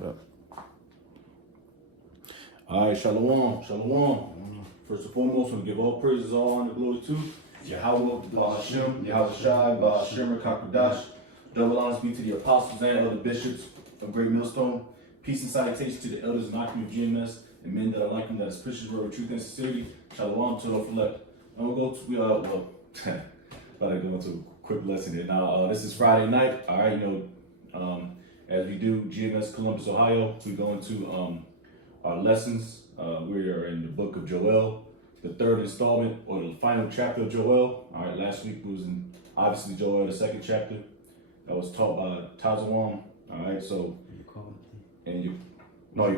bro. All right, shalom, shalom. First and foremost, we give all praises, all honor, glory to Yahweh, Ba'ashem, Yahweh Shai, Ba'ashem, Kakadash. Double honors be to the apostles and other bishops of Great Millstone. Peace and salutation to the elders and occupants of GMS and men that are like them, that is Christians, word of truth and sincerity. Shalom to the elect. And we'll go to, about to go into a quick lesson here. Now, this is Friday night. All right, as we do GMS Columbus, Ohio, we go into our lessons. We are in the book of Joel, the third installment or the final chapter of Joel. All right, last week was in obviously Joel, the second chapter that was taught by Tazawam. All right, so your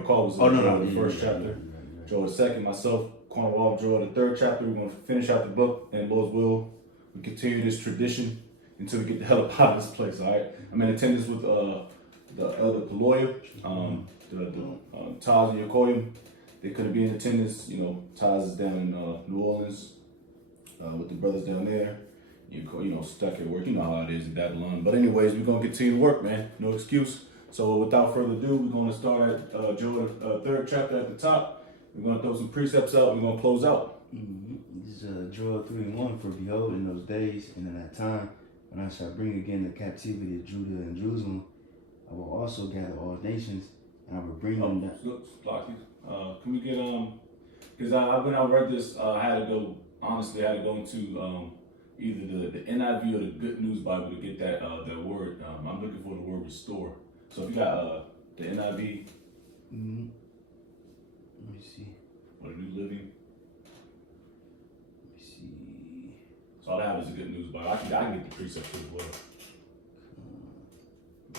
call was the first chapter. Joel the second, myself, Cornwall, Joel the third chapter. We're going to finish out the book, and Lord's will, we continue this tradition until we get the hell up out of this place. All right, I'm in attendance with the elder Peloya, Taz and Yokoyim. They couldn't be in attendance. Taz is down in New Orleans with the brothers down there. Stuck at work. You know how it is in Babylon. But anyways, we're gonna continue to work, man. No excuse. So without further ado, we're gonna start at Joel third chapter at the top. We're gonna throw some precepts out. We're gonna close out. This is Joel 3:1. For behold, in those days and in that time, when I shall bring again the captivity of Judah and Jerusalem, I will also gather all nations, and I will bring them down. Can we get because when I read this, I had to go into either the NIV or the Good News Bible to get that word. I'm looking for the word restore. So if you got the NIV, let me see. Or the New Living. Let me see. So all I have is a Good News Bible. I can get the precept as well.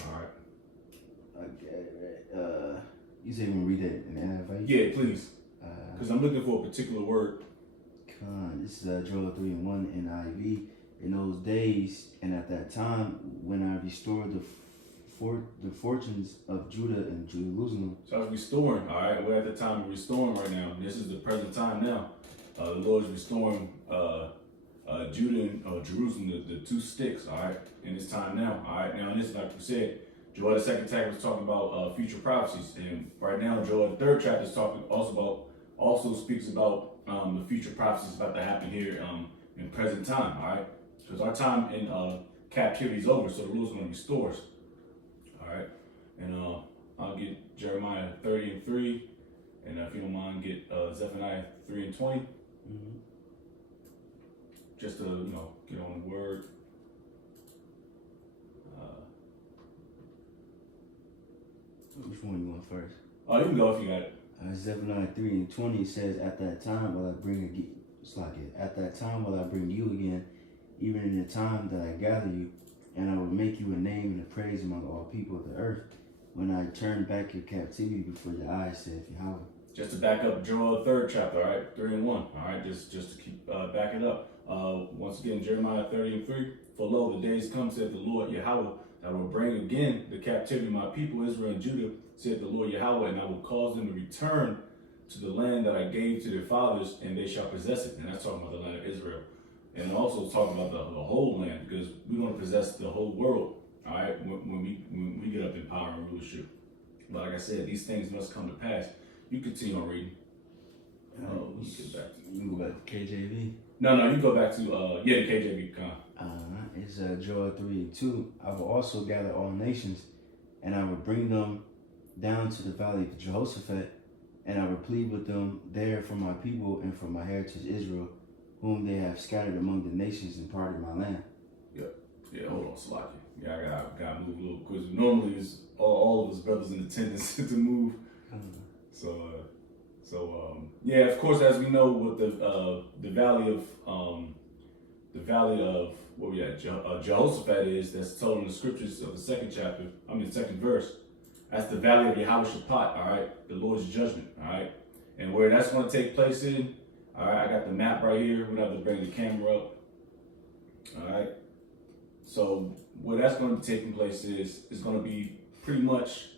All right. Okay, right. You say you want to read that in NIV? Yeah, please. Because I'm looking for a particular word. This is Joel 3:1 NIV. In those days and at that time, when I restored the fortunes of Judah and Jerusalem. So I was restoring. All right, we're at the time of restoring right now. This is the present time now. The Lord is restoring Judah and Jerusalem, the two sticks. All right, in this time now. All right, now and this, like we said, Joel the second chapter was talking about future prophecies, and right now Joel the third chapter is talking also speaks about the future prophecies about to happen here in present time. All right, because our time in captivity is over, so the Lord's going to restore us. All right, and I'll get Jeremiah 30:3, and if you don't mind, get Zephaniah 3:20, just to get on the word. Which one you want first? Oh, you can go if you got it. Zephaniah 3:20 says, "At that time will I bring again." It's like it. At that time will I bring you again, even in the time that I gather you, and I will make you a name and a praise among all people of the earth. When I turn back your captivity before your eyes, saith Yahweh. Just to back up Joel third chapter, all right, 3:1. All right, just to keep back it up. Once again, Jeremiah 30:3. For lo, the days come, saith the Lord Yahweh, that I will bring again the captivity of my people Israel and Judah, saith the Lord Yahweh, and I will cause them to return to the land that I gave to their fathers, and they shall possess it. And that's talking about the land of Israel. And also talking about the whole land, because we're going to possess the whole world, all right, when we get up in power and rulership. But like I said, these things must come to pass. You continue on reading. You can go back to KJV. No, you go back to the KJV. It's Joel 3:2. I will also gather all nations, and I will bring them down to the valley of Jehoshaphat, and I will plead with them there for my people and for my heritage Israel, whom they have scattered among the nations and parted my land. Yeah, hold on, Slocky. Yeah, I gotta move a little quick. Normally, it's all of his brothers in attendance to move. Yeah, of course, as we know, with the valley of where we at, Jehoshaphat that's told in the scriptures of the second verse. That's the valley of Yahweh Shaphat, all right, the Lord's judgment, all right, and where that's going to take place in, all right, I got the map right here. We have to bring the camera up, all right. So where that's going to be taking place is going to be pretty much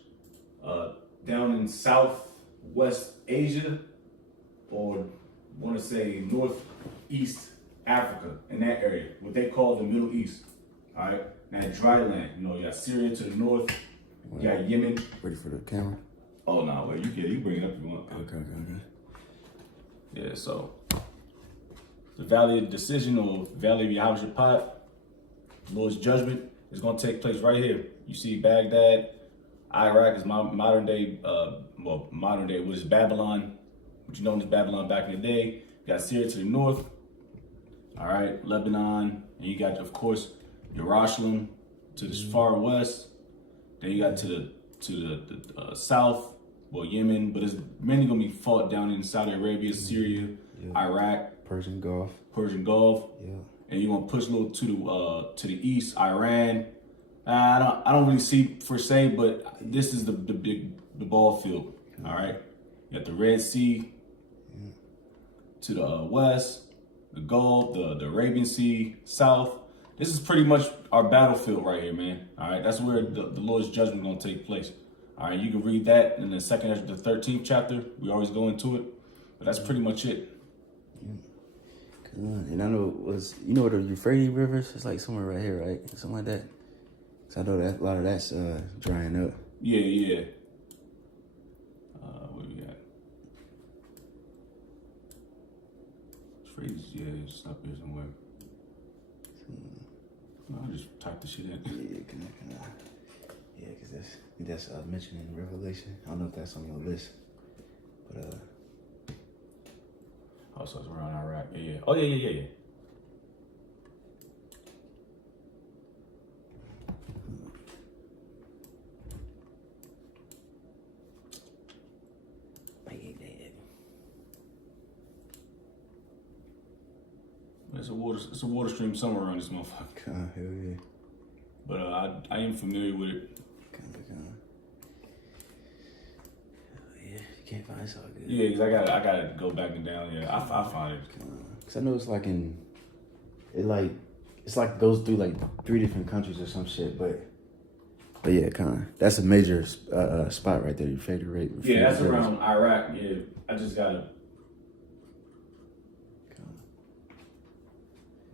down in Southwest Asia, or want to say Northeast Africa, in that area, what they call the Middle East. All right, now dry land. You got Syria to the north, You got Yemen. Ready for the camera? Oh no, well you bring it up if you want. Okay. Yeah, so the Valley of Decision or Valley of Yehoshaphat, Lord's Judgment is going to take place right here. You see Baghdad, Iraq is modern day, what is Babylon, what you know as Babylon back in the day. You got Syria to the north, all right, Lebanon, and you got, of course, Jerusalem to the far west. Then you got to the south, well, Yemen, but it's mainly going to be fought down in Saudi Arabia, Syria, Iraq, Persian Gulf. Yeah. And you're gonna push a little to the east, Iran. I don't really see per se, but this is the ball field. All right. You got the Red Sea to the west, the Gulf, the Arabian Sea south. This is pretty much our battlefield right here, man. All right. That's where the Lord's judgment is gonna take place. All right. You can read that in the 13th chapter. We always go into it, but that's pretty much it. And I know you know the Euphrates rivers? It's like somewhere right here, right? Something like that. So I know that a lot of that's drying up. Yeah. Where we at? Euphrates, yeah, it's up here somewhere. No, I just typed the shit in. Yeah, because that's mentioned in Revelation. I don't know if that's on your list, but Also, it's around Iraq. Yeah. Oh, yeah. It's a water stream somewhere around this motherfucker. Hell yeah. But I am familiar with it. Yeah, you can't find it's all good. Yeah, because I gotta go back and down. Yeah, I find it. Cause I know it's like it's like goes through like 3 different countries or some shit, but yeah, kind of. That's a major spot right there. Your favorite rate. Yeah, that's around Iraq. Yeah, I just gotta.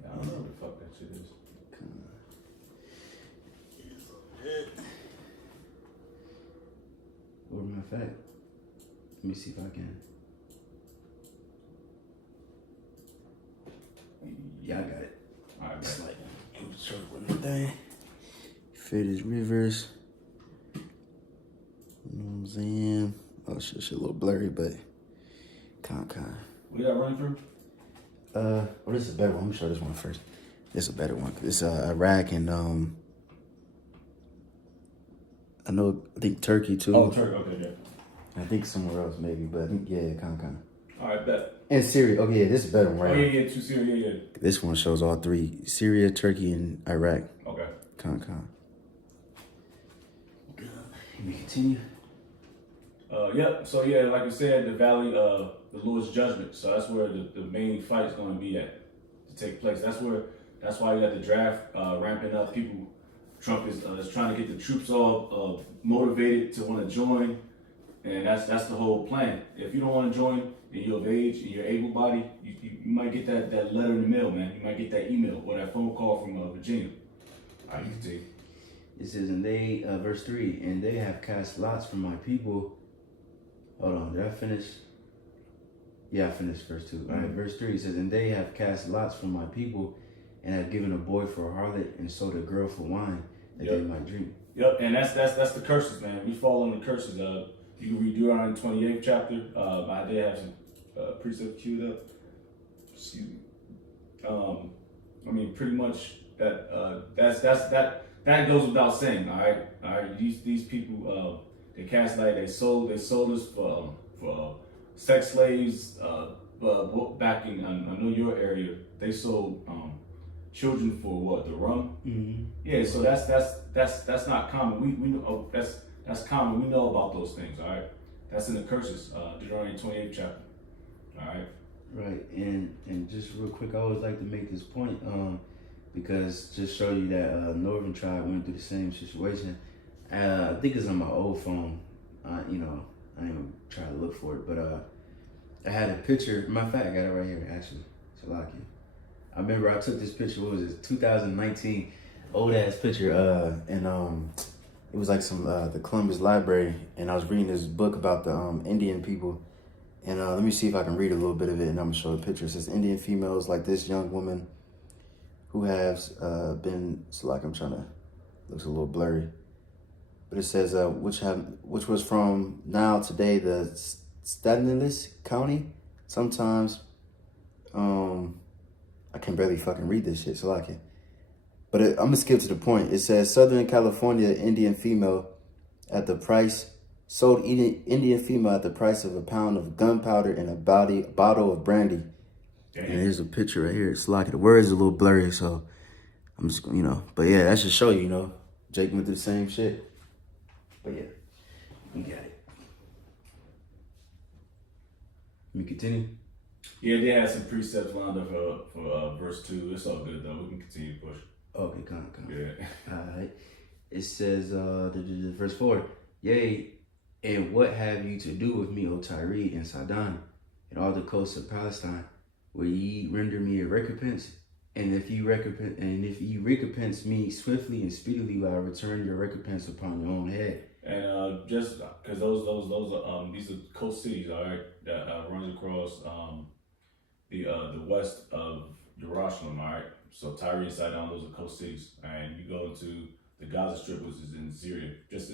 I don't know what the fuck that shit is. Well, matter of fact, let me see if I can. Yeah, I got it. All right, it's like thing. Euphrates rivers. You know what I'm saying? Oh shit, a little blurry, but kind. What you got running through? Well, this is a better one. Let me show this one first. This is a better one. It's Iraq and I think Turkey too. Oh, Turkey. Okay, yeah. I think somewhere else maybe, but I think kind. All right, bet. And Syria. Oh yeah, this is a better one, right? Oh yeah, to Syria, yeah. This one shows all 3: Syria, Turkey, and Iraq. Okay. Kind. We continue. Yep. So yeah, like I said, the Valley of the Lord's Judgment. So that's where the main fight is going to be at to take place. That's why you got the draft ramping up. Trump is trying to get the troops all motivated to want to join, and that's the whole plan. If you don't want to join and you're of age and you're able-bodied, you might get that letter in the mail, man. You might get that email or that phone call from Virginia. All right, you can take. It says, and they, verse 3, and they have cast lots for my people. Hold on, did I finish? Yeah, I finished verse 2. All right, verse 3 says, and they have cast lots for my people and have given a boy for a harlot and sold a girl for wine that they might drink. Yep, and that's the curses, man. We fall on the curses. You can read Deuteronomy 28th chapter. I did have some precepts queued up. Excuse me. I mean, pretty much that goes without saying. All right. These people they cast like they sold us for sex slaves. Back in I know your area, they sold children for what, the rum? Mm-hmm. Yeah. So that's not common. We know that's common. We know about those things. All right. That's in the curses. Deuteronomy 28th chapter. All right. Right, and just real quick, I always like to make this point, because just show you that Northern Tribe went through the same situation. I think it's on my old phone. I didn't even try to look for it, but I had a picture. Matter of fact, I got it right here actually. It's a lucky. I remember I took this picture. What was it? 2019, old ass picture. And it was like some the Columbus Library, and I was reading this book about the Indian people. And let me see if I can read a little bit of it, and I'm gonna show a picture. It says Indian females like this young woman who has been, so like I'm trying to, looks a little blurry, but it says which was from now today the Stanilis County. Sometimes I can barely fucking read this shit, so I can. But I'm gonna skip to the point. It says Southern California Indian female at the price, sold Indian female at the price of a pound of gunpowder and a bottle of brandy. Damn. And here's a picture right here. It's like the words are a little blurry, so I'm just, but yeah, that should show you, Jake went through the same shit. But yeah, we got it. Let me continue. Yeah, they had some precepts lined up for verse 2. It's all good though. We can continue to push. Okay, come. Yeah. All right. It says, verse 4. Yea, and what have you to do with me, O Tyre and Sidon, and all the coasts of Palestine? Will ye render me a recompense? And if ye recompense me swiftly and speedily, will I return your recompense upon your own head. And just because those are these are coast cities, all right, that runs across the west of Jerusalem, all right. So Tyre and Sidon, those are coast cities, and you go into the Gaza Strip, which is in Syria. That's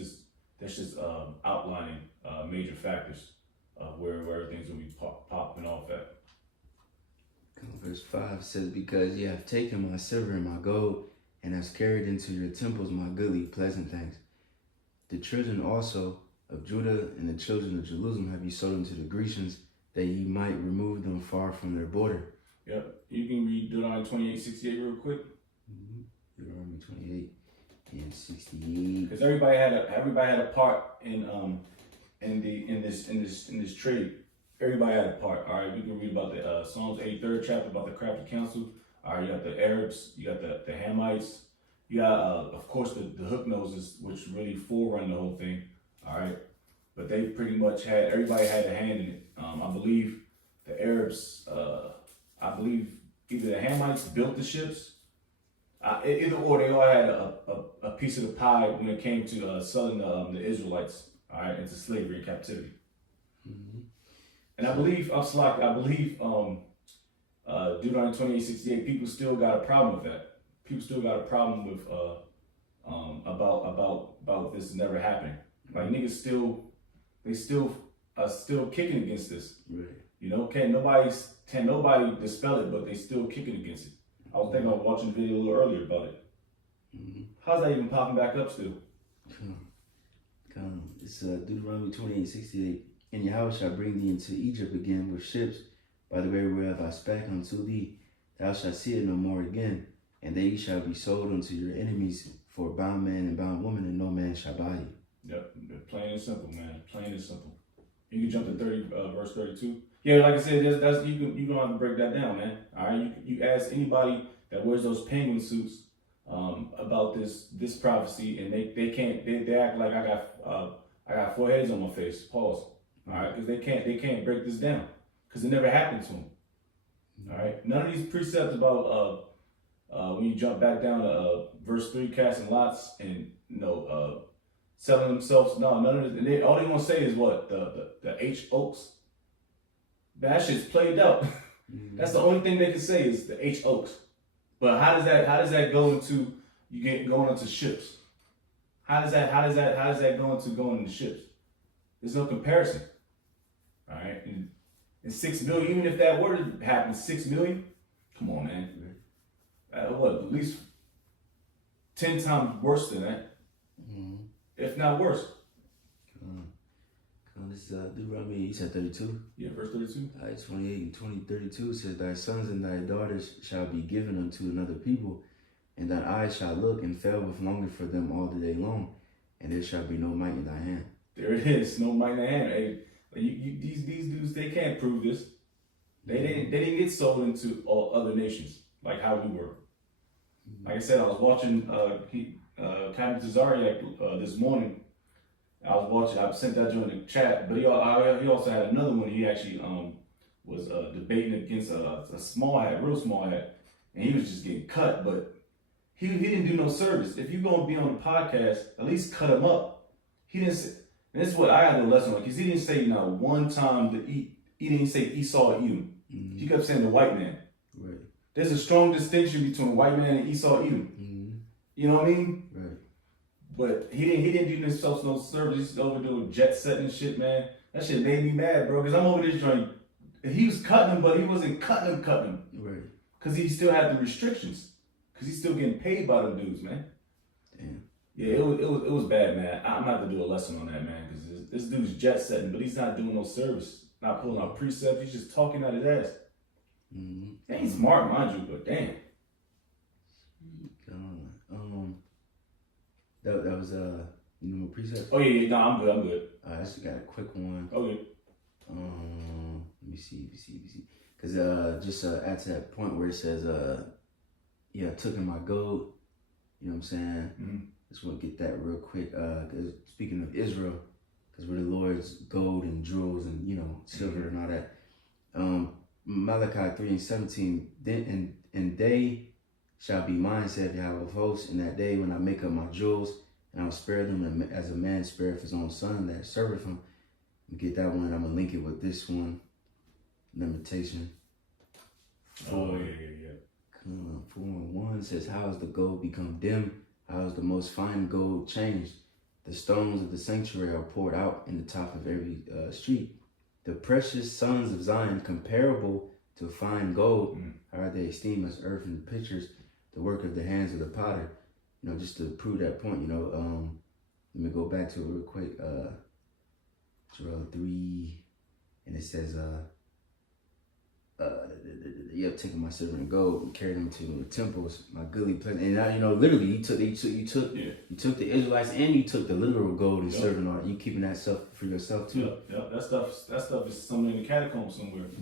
just outlining major factors of where everything's gonna be popping off at. Verse 5 says, because ye have taken my silver and my gold, and have carried into your temples my goodly pleasant things. The children also of Judah and the children of Jerusalem have ye sold unto the Grecians, that ye might remove them far from their border. Yep. You can read Deuteronomy 28:68 real quick. Deuteronomy 28 and 68. Because everybody had a part in this trade. Everybody had a part. All right, you can read about the Psalms 83rd chapter about the crafty council. All right, you got the Arabs, you got the Hamites, you got of course the hook noses, which really forerun the whole thing. All right, but they pretty much everybody had a hand in it. I believe the Arabs, I believe either the Hamites built the ships, either or they all had a piece of the pie when it came to selling the Israelites, all right, into slavery and captivity. Mm-hmm. And I believe Deuteronomy 28:68. People still got a problem with that. People still got a problem with about this never happening. Like niggas still kicking against this. Right. Can't nobody dispel it, but they still kicking against it. I was thinking of watching a video a little earlier about it. Mm-hmm. How's that even popping back up still? Come. It's Deuteronomy 28:68. And Yahweh shall bring thee into Egypt again with ships, by the way whereof I spake unto thee. Thou shalt see it no more again, and they shall be sold unto your enemies for bound man and bound woman, and no man shall buy you. Yep, plain and simple, man. Plain and simple. You can jump to verse 32. Yeah, like I said, that's you gonna have to break that down, man. All right, you ask anybody that wears those penguin suits about this prophecy, and they act like I got 4 heads on my face. Pause. All right, because they can't break this down because it never happened to them. All right, none of these precepts about when you jump back down to verse 3, casting lots and selling themselves. No, none of this. All they gonna say is what the H Oaks. That shit's played out. Mm-hmm. That's the only thing they can say is the H Oaks. But how does that go into going into ships? How does that go into going into ships? There's no comparison. All right, and 6 million, even if that were to happen, 6 million, come on, man. At least 10 times worse than that, if not worse. This Deuteronomy, you said 32? Yeah, verse 32. 28 and 32 says, thy sons and thy daughters shall be given unto another people, and thine eyes shall look and fail with longing for them all the day long, and there shall be no might in thy hand. There it is, no might in the hand. Hey, these dudes, they can't prove this. They didn't get sold into all other nations like how we were. Like I said, I was watching Captain Tazariak this morning. I sent that joint in the chat, but he also had another one. He actually was debating against a small hat, real small hat, and he was just getting cut. But He didn't do no service. If you're gonna be on the podcast, at least cut him up. He didn't say, and this is what I had to lesson on, because he didn't say one time to eat. He didn't say Esau or Edom. He kept saying the white man. Right. There's a strong distinction between white man and Esau Edom. You know what I mean? Right. But he didn't do himself no service. He's over doing jet setting and shit, man. That shit made me mad, bro. Cause I'm over this joint. He was cutting him, but he wasn't cutting him. Right. Cause he still had the restrictions. Cause he's still getting paid by the dudes, man. Damn. Yeah, it was bad, man. I'm gonna have to do a lesson on that, man. Cause this dude's jet setting, but he's not doing no service. Not pulling out precepts. He's just talking out his ass. He ain't smart, mind you, but damn. That was precepts. Oh yeah, no, I'm good. I just got a quick one. Okay. Let me see. Cause just add to that point where it says took in my gold. You know what I'm saying? Just want to get that real quick. Cause speaking of Israel, cause we're the Lord's gold and jewels and silver and all that. Malachi 3:17. Then and they shall be mine, saith Yahweh of hosts, in that day when I make up my jewels, and I'll spare them as a man spareth his own son that serveth him. Get that one. I'm gonna link it with this one. Limitation. 4:1 says, how has the gold become dim? How has the most fine gold changed? The stones of the sanctuary are poured out in the top of every street. The precious sons of Zion, comparable to fine gold, are they esteemed as earthen pitchers, the work of the hands of the potter. Just to prove that point, let me go back to it real quick. Joel 3, and it says, you have taken my silver and gold and carried them to the temples, my goodly pleasure. And now, literally, you took the Israelites and you took the literal gold and silver and all that. You keeping that stuff for yourself too. Yeah. That stuff is somewhere in the catacombs somewhere. Let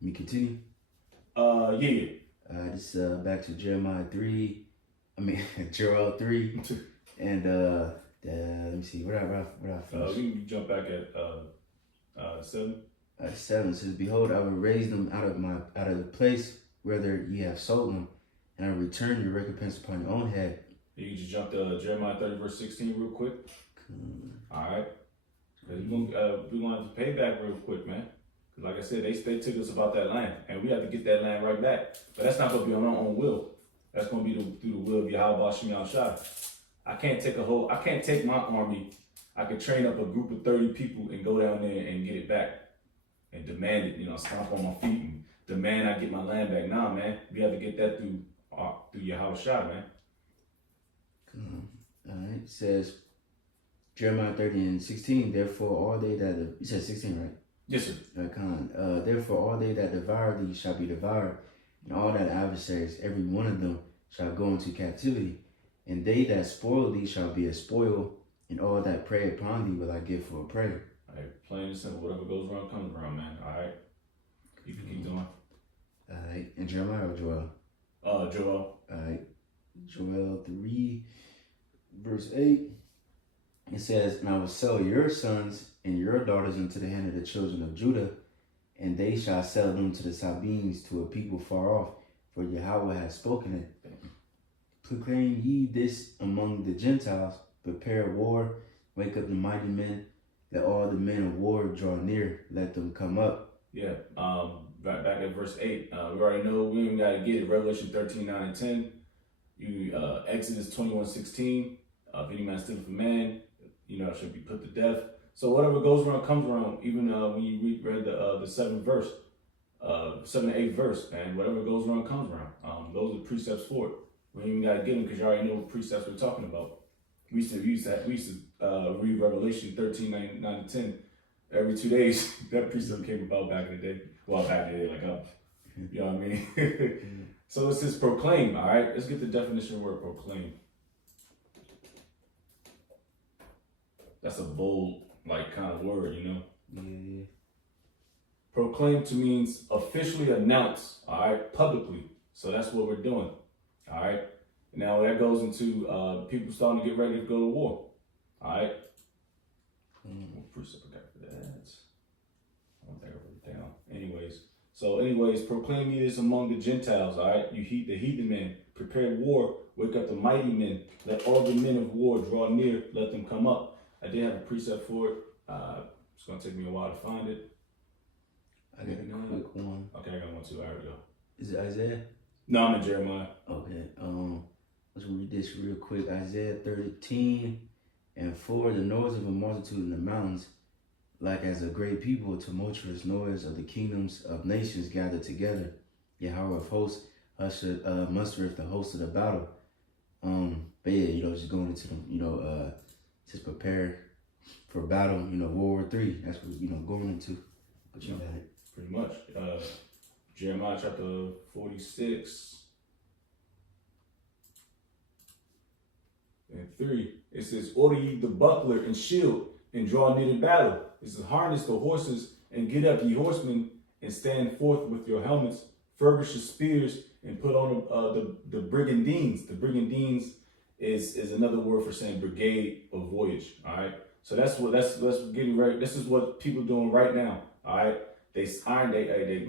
me continue. Yeah. This back to Jeremiah 3. Joel 3, and let me see. What I finish? We can jump back at 7. 7 says, behold, I will raise them out of the place whither ye have sold them, and I will return your recompense upon your own head. You just jump to Jeremiah 30 verse 16 real quick. All right. We're gonna have to pay back real quick, man. Cause like I said, they took us about that land, and we have to get that land right back. But that's not gonna be on our own will. That's gonna be through the will of Yahweh Shem Yahushua. I can't take my army. I could train up a group of 30 people and go down there and get it back. And demand it, stomp on my feet and demand I get my land back. Nah, man, we have to get that through Yahweh Shai, man. All right, it says Jeremiah 30:16. Therefore, all they that you said 16, right? Yes, sir. Therefore, all they that devour thee shall be devoured, and all that adversaries, every one of them, shall go into captivity, and they that spoil thee shall be a spoil, and all that prey upon thee will I give for a prey. All right, plain and simple. Whatever goes around comes around, man. All right. You can keep going. All right. And Jeremiah or Joel? Joel. All right. Joel 3, verse 8. It says, and I will sell your sons and your daughters into the hand of the children of Judah, and they shall sell them to the Sabines, to a people far off, for Yahweh has spoken it. Proclaim ye this among the Gentiles, prepare war, wake up the mighty men. Let all the men of war draw near. Let them come up. Yeah. Back at verse 8. We already know we even got to get it. Revelation 13:9 and 10. Exodus 21:16. If any man stealeth a man, should be put to death. So whatever goes around comes around. Even when you read the 7th verse, 7 to 8 verse, man. Whatever goes around comes around. Those are precepts for it. We ain't even got to get them because you already know what precepts we're talking about. We used to read Revelation 13:9 and 10 every 2 days. That precept came about back in the day. Well, back in the day, you know what I mean? So it says proclaim, all right? Let's get the definition of the word proclaim. That's a bold, kind of word, Yeah. Proclaim to means officially announce, all right? Publicly. So that's what we're doing, all right? Now that goes into people starting to get ready to go to war. All right. What precept I got for that? I don't think I wrote it down. Anyways, proclaim ye this among the Gentiles. All right. The heathen men. prepared war. Wake up the mighty men. Let all the men of war draw near. Let them come up. I did have a precept for it. It's going to take me a while to find it. I got a quick one. Okay, I got one too. All right, go. Is it Isaiah? No, I'm in Jeremiah. Okay. Let's read this real quick. Isaiah 13:4. The noise of a multitude in the mountains, like as a great people, tumultuous noise of the kingdoms of nations gathered together. Yahweh of hosts mustereth the host of the battle. But yeah, just going into them, just prepare for battle. World War III. That's what going into. But you got it. Pretty much. Jeremiah chapter 46 and 3. It says, "Order ye the buckler and shield, and draw near to battle." It says, "Harness the horses, and get up, ye horsemen, and stand forth with your helmets. Furbish your spears, and put on the brigandines." The brigandines is another word for saying brigade or voyage. All right. So that's getting ready. This is what people doing right now. All right. They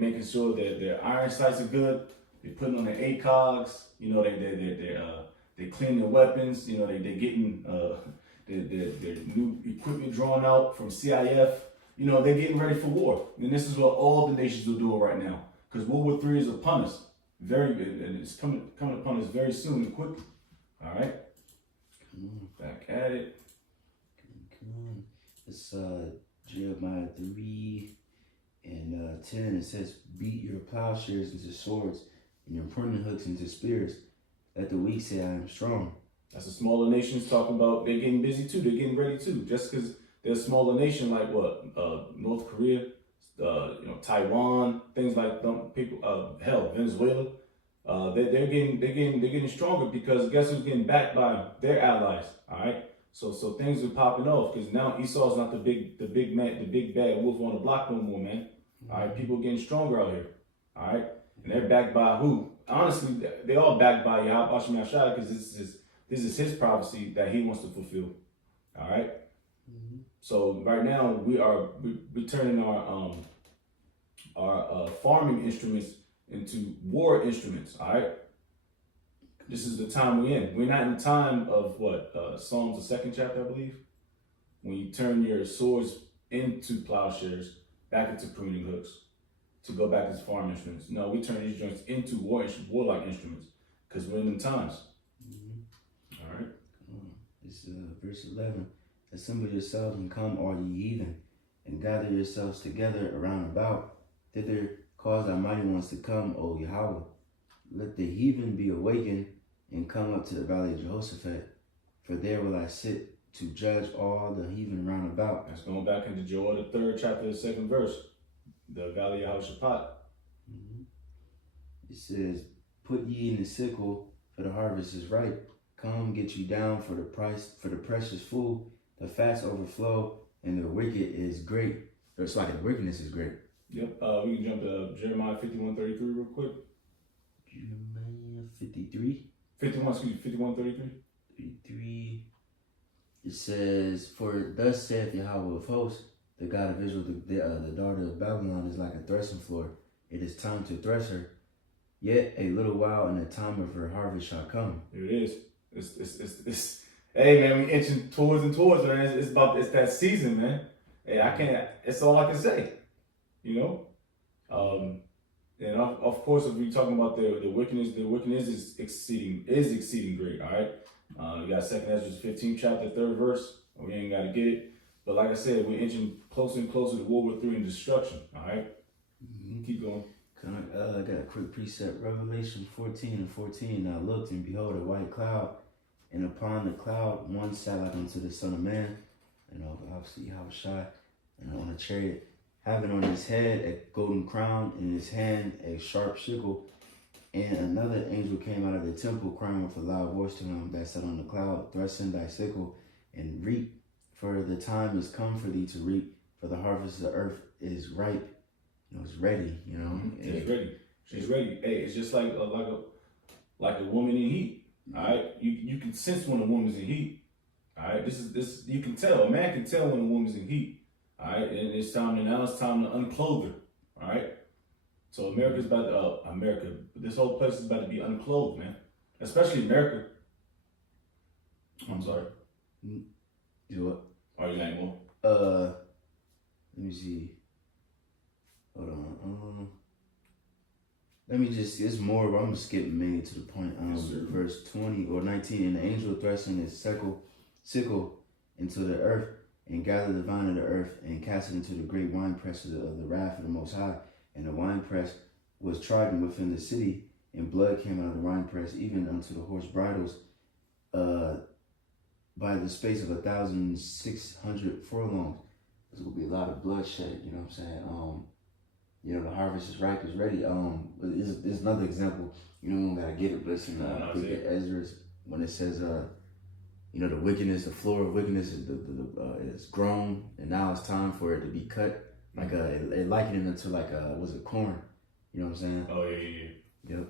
making sure that their iron sights are good. They're putting on their ACOGs. They clean their weapons. They getting their new equipment drawn out from CIF. They're getting ready for war. And this is what all the nations are doing right now. Because World War III is upon us. And it's coming upon us very soon and quickly. All right. Back at it. Come on. It's Jeremiah 3:10. It says, "Beat your plowshares into swords, and your pruning hooks into spears. Let the weak say, I am strong." That's the smaller nations talking about. They're getting busy too. They're getting ready too. Just because they're a smaller nation like what? North Korea, Taiwan, things like them. People, Venezuela. They're getting stronger because guess who's getting backed by their allies? All right. So things are popping off because now Esau's not the big man, the big bad wolf on the block no more, man. All right, people are getting stronger out here. All right, and they're backed by who? Honestly, they all backed by Yahweh Hashem Yahshua because this is his prophecy that he wants to fulfill. All right. So right now we're turning our farming instruments into war instruments. All right. This is the time we're in. We're not in the time of what? Psalms, the 2nd chapter, I believe. When you turn your swords into plowshares, back into pruning hooks, to go back as farm instruments. No, we turn these joints into warlike instruments because we're in them times. All right. This is verse 11. "Assemble yourselves and come, all ye heathen, and gather yourselves together around about. Thither cause thy mighty ones to come, O Yahweh. Let the heathen be awakened, and come up to the valley of Jehoshaphat. For there will I sit to judge all the heathen round about." That's going back into Joel, the 3rd chapter, the 2nd verse. The valley of Jehoshaphat. It says, "Put ye in the sickle, for the harvest is ripe. Come, get you down for the precious food. The fats overflow, and the wicked is great." It's like the wickedness is great. Yep. We can jump to Jeremiah 51:33 real quick. Jeremiah 53. 51:33. 33. It says, "For thus saith Yahweh of hosts, the God of Israel, the daughter of Babylon is like a threshing floor. It is time to thresh her. Yet a little while, and the time of her harvest shall come." Here it is. It's hey man, we inching towards man. It's that season, man. Hey, I can't. It's all I can say. And of course, if we're talking about the wickedness is exceeding great. All right. You got 2nd Ezra 15th chapter 3rd verse. We ain't got to get it, but like I said, we're inching closer and closer to World War III and destruction. All right. Keep going. I got a quick precept. Revelation 14:14. "I looked, and behold, a white cloud, and upon the cloud one sat like unto the Son of Man, obviously Yahushua, and on a chariot, having on his head a golden crown, in his hand a sharp sickle. And another angel came out of the temple, crying with a loud voice to him that sat on the cloud, Thrust in thy sickle, and reap, for the time is come for thee to reap, for the harvest of the earth is ripe." It's ready. It's ready. She's ready. Hey, it's just like a woman in heat. All right. You can sense when a woman's in heat. All right. This you can tell. A man can tell when a woman's in heat. All right. And it's time to unclothe her. All right. So this whole place is about to be unclothed, man. especially America. I'm sorry. Do what? Are you ain't more? Let me see. Hold on. Let me just see. It's more, but I'm gonna skip mainly to the point. Yes, Verse 20 or 19. And the angel thrusting his sickle into the earth and gathered the vine of the earth and cast it into the great winepress of the wrath of the Most High. And the winepress was trodden within the city, and blood came out of the winepress, even unto the horse bridles, by the space of 1,600 furlongs. There's gonna be a lot of bloodshed. You know what I'm saying? The harvest is ripe, is ready. But there's another example. You don't gotta get it, but it's in Ezra's when it says, the wickedness, the floor of wickedness is grown, and now it's time for it to be cut. Like it likened it into was it corn? You know what I'm saying? Oh yeah. Yep.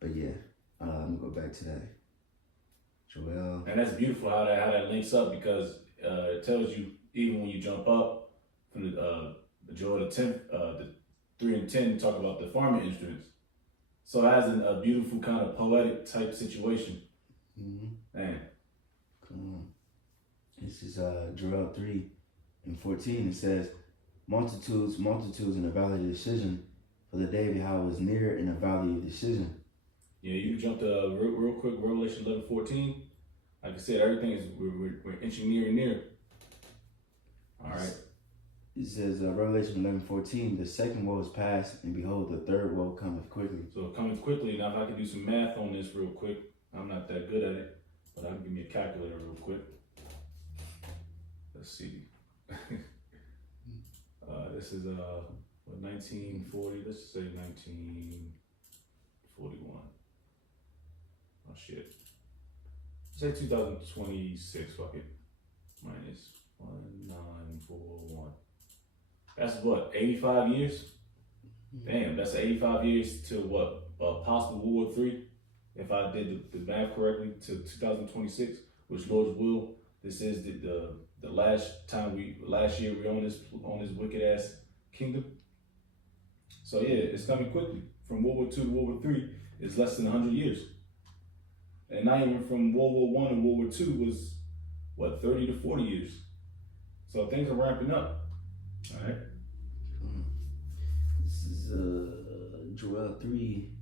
But yeah, let me go back to that. Joel. And that's beautiful how that links up, because it tells you even when you jump up from the Joel the 10th, the 3 and 10 talk about the farming instruments. So it has a beautiful kind of poetic type situation. Mm-hmm. Man. Come on. This is Joel 3 and 14. It says, multitudes in the valley of decision, for the day of Yahweh is near in the valley of decision. Yeah, you jumped real quick, Revelation 11:14. Like I said, everything is, we're inching near and near. All right. It says, Revelation 11:14, the second woe is past, and behold, the third woe cometh quickly. So it comes quickly. Now, if I can do some math on this real quick, I'm not that good at it, but I can give me a calculator real quick. Let's see. This is 1940. Let's say 1941. Oh shit. Say 2026. Fuck it. Minus 1941. That's what, 85 years? Damn, that's 85 years to what? Possible World War III. If I did the math correctly, to 2026, which Lord's will. This is the last year we're on this wicked ass kingdom. So yeah, it's coming quickly. From World War II to World War III is less than 100 years. And not even from World War I and World War II was, what, 30 to 40 years. So things are ramping up. All right. This is Joel 3,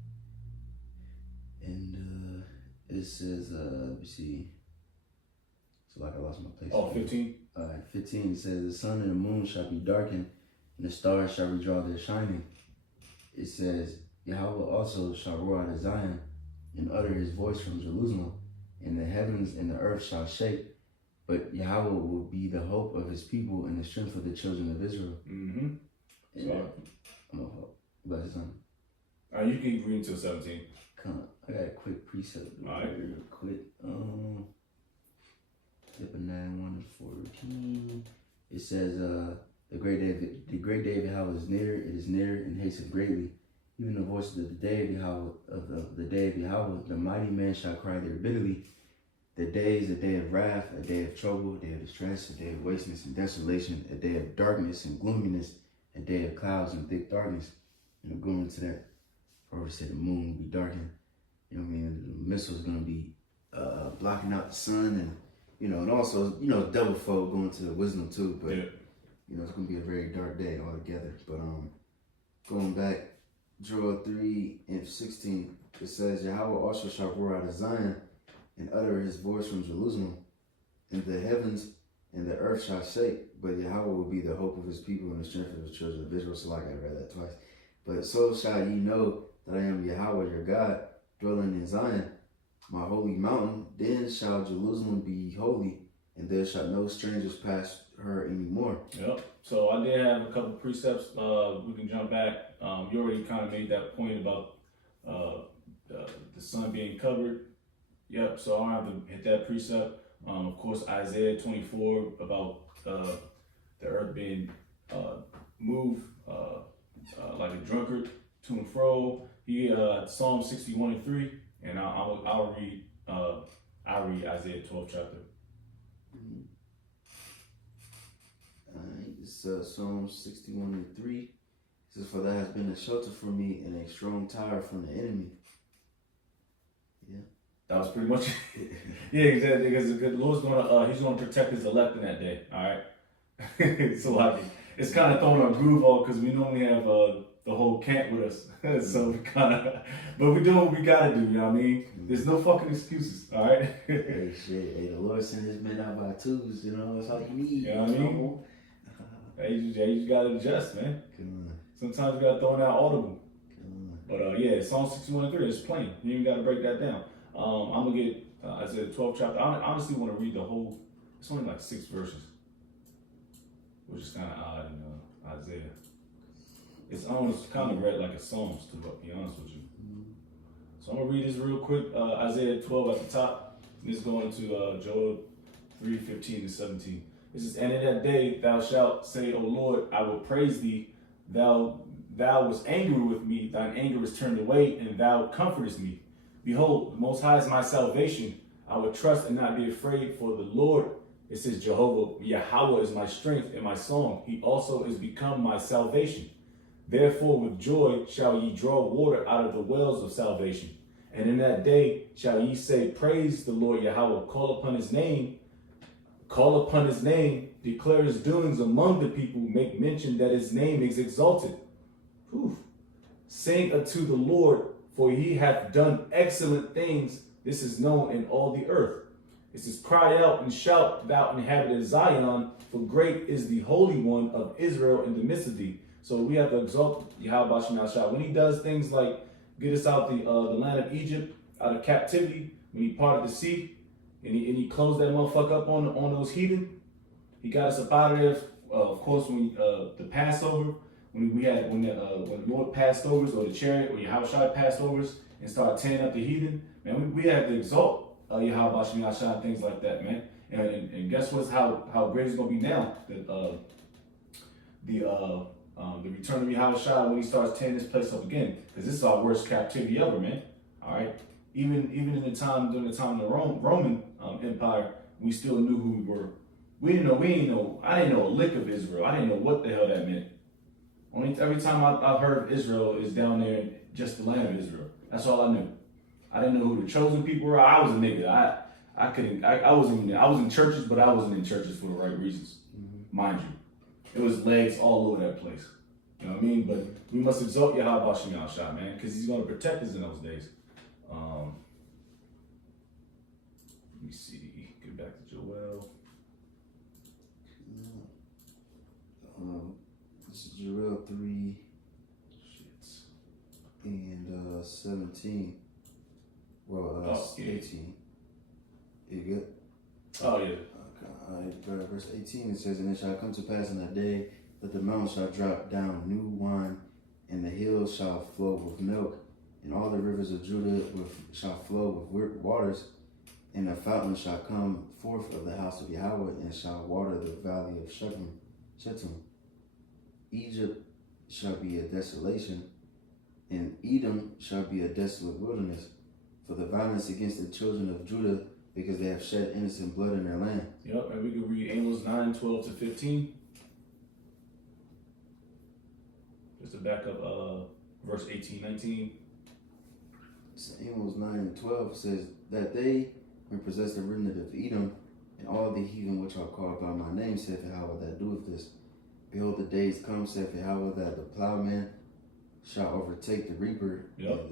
and it says, let me see. So like I lost my place. Oh, 15? All right, 15 says, the sun and the moon shall be darkened, and the stars shall withdraw their shining. It says, Yahweh also shall roar out of Zion, and utter his voice from Jerusalem, and the heavens and the earth shall shake. But Yahweh will be the hope of his people and the strength of the children of Israel. Mm-hmm. And I'm going to hope. About something. You can read until 17. Come on. I got a quick precept. All right. Real quick. Zephaniah 1:14. It says, the great day of Yahweh is near. It is near and hasteth greatly. Even the voice of the day of Yahweh, the day of Yahweh, the mighty man shall cry there bitterly. The day is a day of wrath, a day of trouble, a day of distress, a day of wasteness and desolation, a day of darkness and gloominess, a day of clouds and thick darkness. And going into that, Proverbs said the moon will be darkened. You know what I mean? The missile is going to be blocking out the sun, and also, double fold going to the wisdom too. But it's going to be a very dark day altogether. But going back, Joel 3 and 16, it says, Yahweh also shall roar out of Zion, and utter his voice from Jerusalem, and the heavens and the earth shall shake, but Yahweh will be the hope of his people and the strength of the children of Israel. So like I read that twice. But so shall ye know that I am Yahweh your God, dwelling in Zion, my holy mountain. Then shall Jerusalem be holy, and there shall no strangers pass her anymore. Yep. So I did have a couple precepts. We can jump back. You already kind of made that point about the sun being covered. Yep, so I don't have to hit that precept. Of course, Isaiah 24 about the earth being moved like a drunkard to and fro. Psalm 61 and 3, and I'll read Isaiah 12 chapter. It's Psalm 61 and 3. It says, for that has been a shelter for me and a strong tower from the enemy. Yeah. That was pretty much yeah, exactly. Because the Lord's he's gonna protect his elect in that day. All right. So like, it's kind of throwing our groove off because we normally have the whole camp with us. So we kind of, but we do what we gotta do. You know what I mean? There's no fucking excuses. All right. Hey, shit. Hey, the Lord sent his men out by twos. You know, that's all you need. You know what I mean? Hey, you just gotta adjust, man. Sometimes you gotta throw in that audible. But yeah, Psalm 61:3 is plain. You even gotta break that down. I'm gonna get Isaiah 12 chapter. I honestly want to read the whole. It's only like 6 verses, which is kind of odd in Isaiah. It's almost kind of read like a Psalms, to be honest with you. So I'm gonna read this real quick. Isaiah 12 at the top. This is going to Joel 3:15 to 17. This is, and in that day thou shalt say, O Lord, I will praise thee. Thou was angry with me, thine anger is turned away, and thou comfortest me. Behold, the Most High is my salvation. I will trust and not be afraid, for the Lord, it says Jehovah, Yahweh is my strength and my song. He also is become my salvation. Therefore with joy shall ye draw water out of the wells of salvation. And in that day shall ye say, praise the Lord Yahweh, call upon his name, declare his doings among the people, make mention that his name is exalted. Whew. Sing unto the Lord, for he hath done excellent things. This is known in all the earth. It says, cry out and shout, thou inhabited Zion, for great is the Holy One of Israel in the midst of thee. So we have to exalt Yahweh Shah. When he does things like get us out the land of Egypt, out of captivity, when he parted the sea, and he closed that motherfucker up on those heathen, he got us up out of there. Of course, when the Passover, when the Lord passed over us, or the chariot, or Yahweh passed over us and started tearing up the heathen, man, we had to exalt Yahweh Shah and things like that, man. And guess what's how great it's gonna be now? The return of Yahweh Shah when he starts tearing this place up again, because this is our worst captivity ever, man. All right, even during the time of the Roman Empire, we still knew who we were. I didn't know a lick of Israel. I didn't know what the hell that meant. Every time I've heard of Israel is down there in just the land of Israel. That's all I knew. I didn't know who the chosen people were. I was a nigga. I was in churches, but I wasn't in churches for the right reasons, mind you. It was legs all over that place. You know what I mean? But we must exalt Yahweh Shah, man, because he's going to protect us in those days. Let me see. Get back to Joel. This is Joel 3 and 17. Well, 18. You good? Oh, yeah. Okay. Verse 18, it says, and it shall come to pass in that day that the mountains shall drop down new wine, and the hills shall flow with milk, and all the rivers of Judah shall flow with waters, and a fountain shall come forth of the house of Yahweh, and shall water the valley of Shittim. Egypt shall be a desolation, and Edom shall be a desolate wilderness, for the violence against the children of Judah, because they have shed innocent blood in their land. Yep, and we can read Amos 9:12 to 15. Just to back up verse 18, 19. So Amos 9 and 12 says that they may possess the remnant of Edom, and all the heathen which are called by my name, saith Yahweh, that doeth this. Behold, the days come, saith Yahweh, that the plowman shall overtake the reaper. Yep.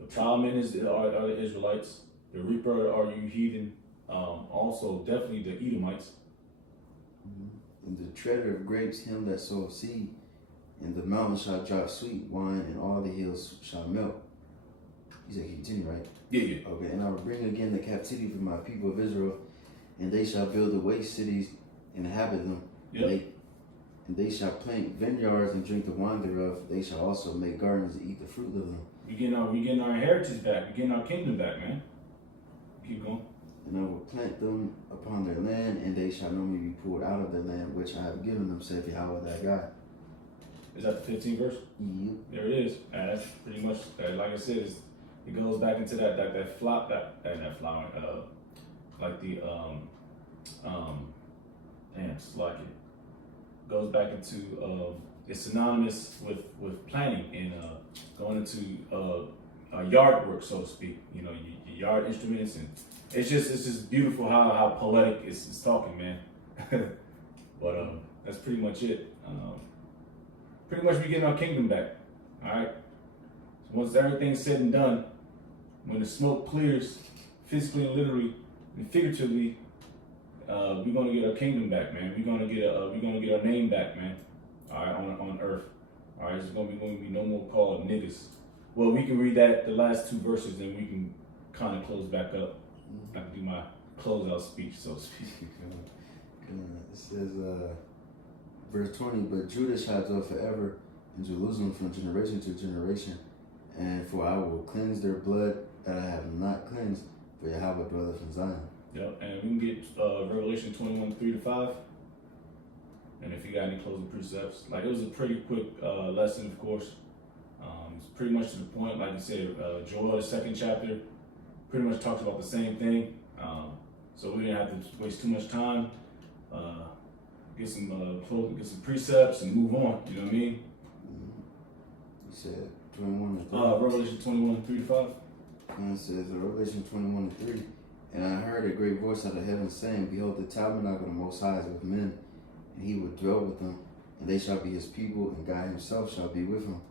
The plowmen are the Israelites. The reaper are you heathen. Also, definitely the Edomites. And the treader of grapes, him that soweth seed, and the mountain shall drop sweet wine, and all the hills shall melt. You said continue, right? Yeah. Okay, and I will bring again the captivity for my people of Israel, and they shall build the waste cities and inhabit them. Yep. And they shall plant vineyards and drink the wine thereof. They shall also make gardens and eat the fruit of them. We getting our heritage back. We getting our kingdom back, man. Keep going. And I will plant them upon their land, and they shall normally be pulled out of their land, which I have given them, saith Yahweh thy God. Is that the 15th verse? Yep. There it is. And that's pretty much, like I said, it goes back into that like the it's like it goes back into it's synonymous with planning and going into yard work, so to speak. You know, your yard instruments, and it's just beautiful how poetic it's talking, man. But that's pretty much it. Pretty much we getting our kingdom back. All right. So once everything's said and done, when the smoke clears, physically and literally and figuratively, we're gonna get our kingdom back, man. We're gonna get our name back, man. All right, on earth. All right, it's going to be no more called niggas. Well, we can read the last 2 verses, and we can kind of close back up. I can do my closeout speech, so to speak. It says, verse 20, but Judah shall dwell forever in Jerusalem from generation to generation, and for I will cleanse their blood that I have not cleansed, for Yahweh dwelleth in Zion. Yep, and we can get Revelation 21, 3-5. And if you got any closing precepts, like it was a pretty quick lesson, of course. It's pretty much to the point. Like you said, Joel, the 2nd chapter, pretty much talks about the same thing. So we didn't have to waste too much time. Get some precepts and move on. You know what I mean? You said 21 and 3. Revelation 21, 3-5. And it says Revelation 21 and 3. And I heard a great voice out of heaven saying, behold, the tabernacle of the Most High is with men, and he will dwell with them, and they shall be his people, and God himself shall be with them,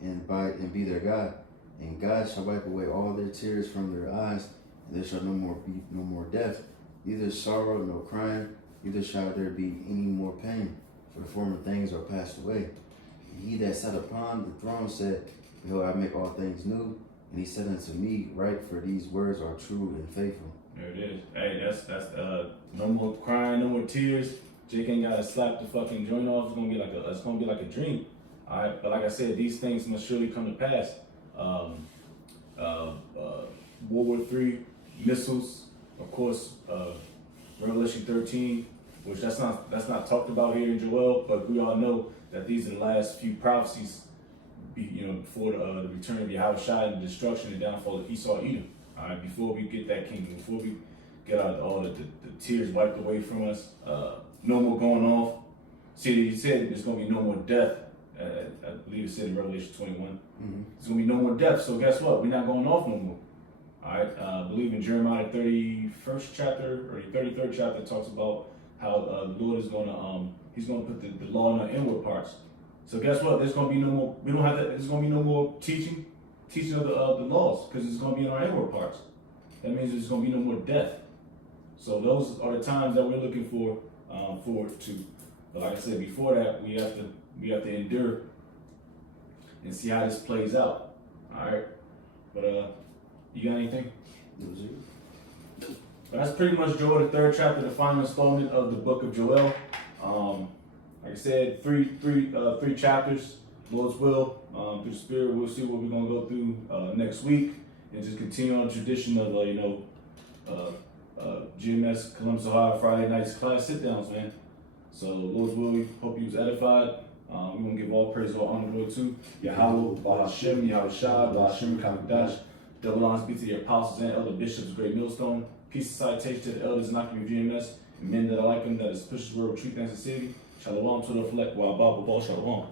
and be their God. And God shall wipe away all their tears from their eyes, and there shall be no more death, neither sorrow nor crying, neither shall there be any more pain, for the former things are passed away. And he that sat upon the throne said, behold, I make all things new. And he said unto me, write, for these words are true and faithful. There it is. Hey, that's no more crying, no more tears. Jake ain't gotta slap the fucking joint off. It's gonna be like a dream. All right, but like I said, these things must surely come to pass. World War III missiles, of course. Revelation 13, which that's not talked about here in Joel, but we all know that these are the last few prophecies, before the return of Yahushua and the destruction and downfall of Esau, Edom. All right, before we get that kingdom, before we get out all the tears wiped away from us. No more going off. See, he said there's going to be no more death. I believe it said in Revelation 21. Mm-hmm. There's going to be no more death. So guess what? We're not going off no more. All right. I believe in Jeremiah 31st chapter or the 33rd chapter talks about how the Lord is going to he's going to put the law in our inward parts. So guess what? There's going to be no more. We don't have to. There's going to be no more teaching of the laws, because it's going to be in our inward parts. That means there's going to be no more death. So those are the times that we're looking forward to. But like I said, before that, we have to endure and see how this plays out. All right. But you got anything? But that's pretty much Joel, the 3rd chapter, the final installment of the book of Joel. Like I said, three chapters. Lord's will, through the Spirit. We'll see what we're gonna go through next week, and just continue on the tradition of GMS Columbus, Ohio Friday nights class sit downs, man. So Lord's will, we hope you was edified. We're gonna give all praise, all honor, glory to Yahweh, Bahashem, Yahushua, Bahashem, Kakadash. Double honors be to the apostles and elder bishops, great millstone. Peace and salutation to the elders and knocking of GMS, and men that are like them, that is pushes word, retreat, thanks and city. Shalom to the reflect, while Bible ball, shalom.